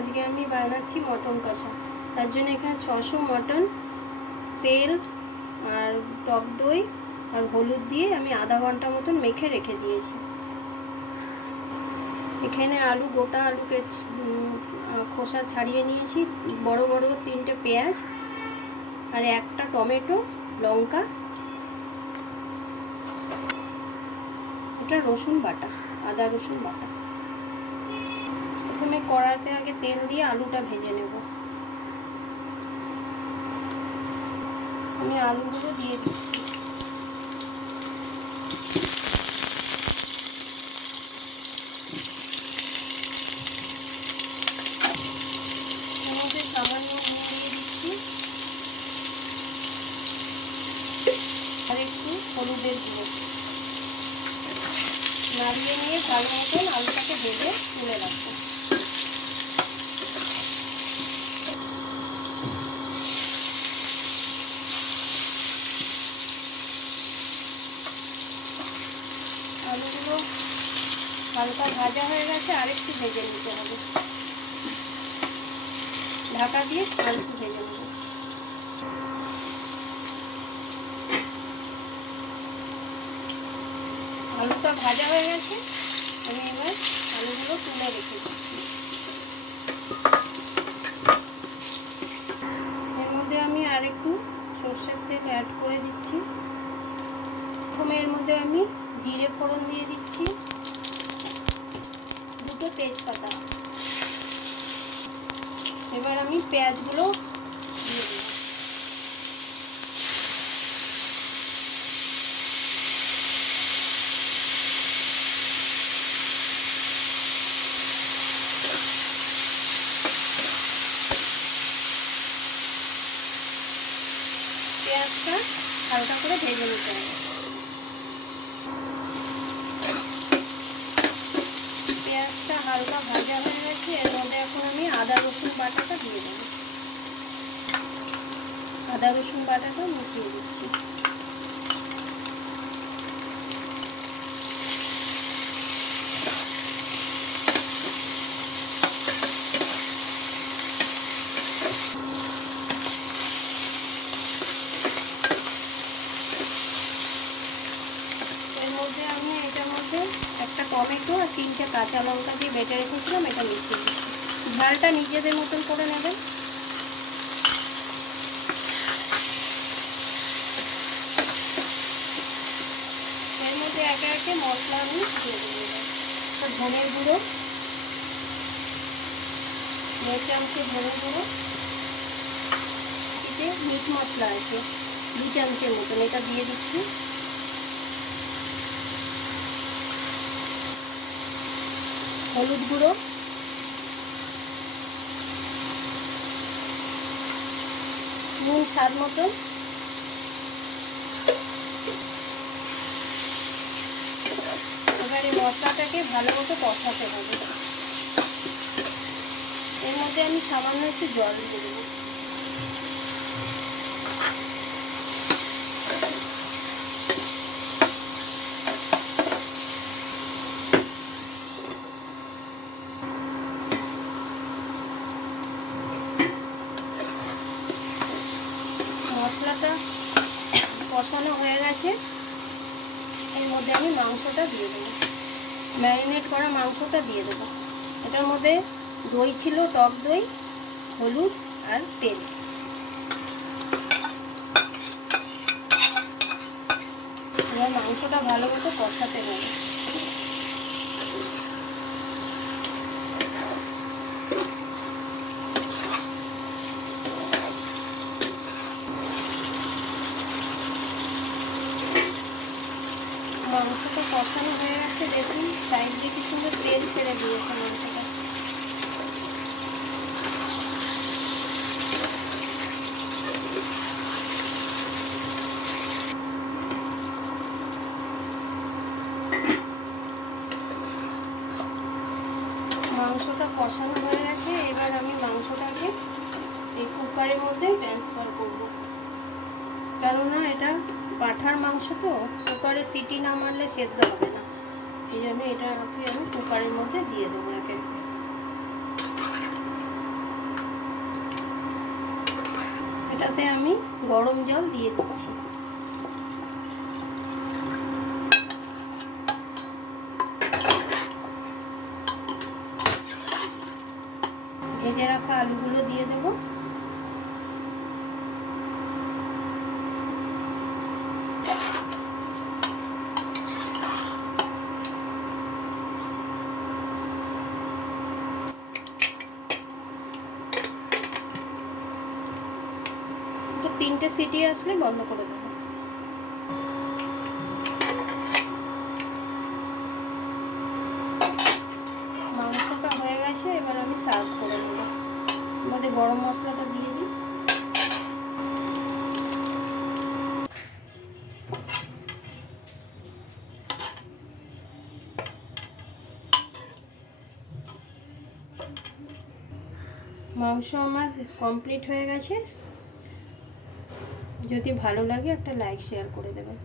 আজকে আমি বানাচ্ছি মটন কষা। তার জন্য এখানে 600 মটন, তেল আর টক দই আর হলুদ দিয়ে আমি আধা ঘন্টা মতন মেখে রেখে দিয়েছি। এখানে আলু, গোটা আলুকে খোসা ছাড়িয়ে নিয়েছি, বড় বড় 3টে পেঁয়াজ আর একটা টমেটো, লঙ্কা, এটা রসুন বাটা, আদা রসুন বাটা। প্রথমে কড়াইতে আগে তেল দিয়ে আলুটা ভেজে নেব। আমি আলুগুলো দিয়ে দিচ্ছি। মধ্যে সামান্য নুন দিয়ে দিচ্ছি আর একটু হলুদের গুঁড়ো। নাড়িয়ে নিয়ে ভালো মতন আলুটাকে ভেজে তুলে রাখবো। আলুগুলো হালকা ভাজা হয়ে গেছে, আরেকটু ভেজে নিতে হবে। ঢাকা দিয়ে আরেকটু ভেজে নেব। আলুটা ভাজা হয়ে গেছে, আমি এবার আলুগুলো তুলে রেখে দিচ্ছি। এর মধ্যে আমি আরেকটু সরষের তেল অ্যাড করে দিচ্ছি। প্রথমে এর মধ্যে আমি জিরে ফোড়ন দিয়ে দিচ্ছি, 2টো তেজপাতা। এবার আমি পেঁয়াজগুলো দিয়ে দেব। পেঁয়াজটা হালকা করে ভেজে নিতে হবে। পেঁয়াজটা হালকা ভাজা হয়ে গেছে, এর মধ্যে এখন আমি আদা রসুন বাটাটা দিয়ে দেবো। আদা রসুন বাটাটা মিশিয়ে দিচ্ছি। এর মধ্যে আমি এটার মধ্যে একটা টমেটো আর 3টে কাঁচা লঙ্কা দিয়ে বেটে রেখেছিলাম, এটা মিশিয়ে দিচ্ছি। ঝালটা নিজেদের মতন করে নেবেন। এর মধ্যে একে একে মশলা আমি দিয়ে দেবো। ধনের গুঁড়ো, 1 চামচ ধনের গুঁড়ো, এতে মিট মশলা আছে 2 চামচের মতন, এটা দিয়ে দিচ্ছি। হলুদ গুঁড়ো, নুন স্বাদ মতন, এবারে মশলাটাকে ভালো মতো কষাতে হবে। এর মধ্যে আমি সামান্য একটু জল দিয়ে দেবো। মশলাটা কষানো হয়ে গেছে, এর মধ্যে আমি মাংসটা দিয়ে দেবো। ম্যারিনেট করা মাংসটা দিয়ে দেবো। এটার মধ্যে দই ছিল, টক দই, হলুদ আর তেল। এবার মাংসটা ভালো মতো কষাতে হবে। মাংসটা কষানো হয়ে গেছে, দেখুন সাইড দিয়ে কি সুন্দর তেল ছেড়ে দিয়েছে মাংসটা। মাংসটা কষানো হয়ে গেছে, এবার আমি মাংসটাকে এই কুকারের মধ্যে ট্রান্সফার করব। কেননা এটা পাঁঠার মাংস তো, কুকারে সিটি না মারলে সেদ্ধ হবে না। এই জন্য এটা আমি কুকারের মধ্যে দিয়ে দেবো একে। এটাতে আমি গরম জল দিয়ে দিচ্ছি। ভেজে রাখা আলুগুলো দিয়ে দেব। তিনটে সিটি আসলে বন্ধ করে দেবো। মাংসটা হয়ে গেছে, এবার আমি সার্ভ করে নেব। মধ্যে গরম মশলাটা দিয়ে দিই। মাংস আমার কমপ্লিট হয়ে গেছে। যদি ভালো লাগে একটা লাইক শেয়ার করে দেবেন।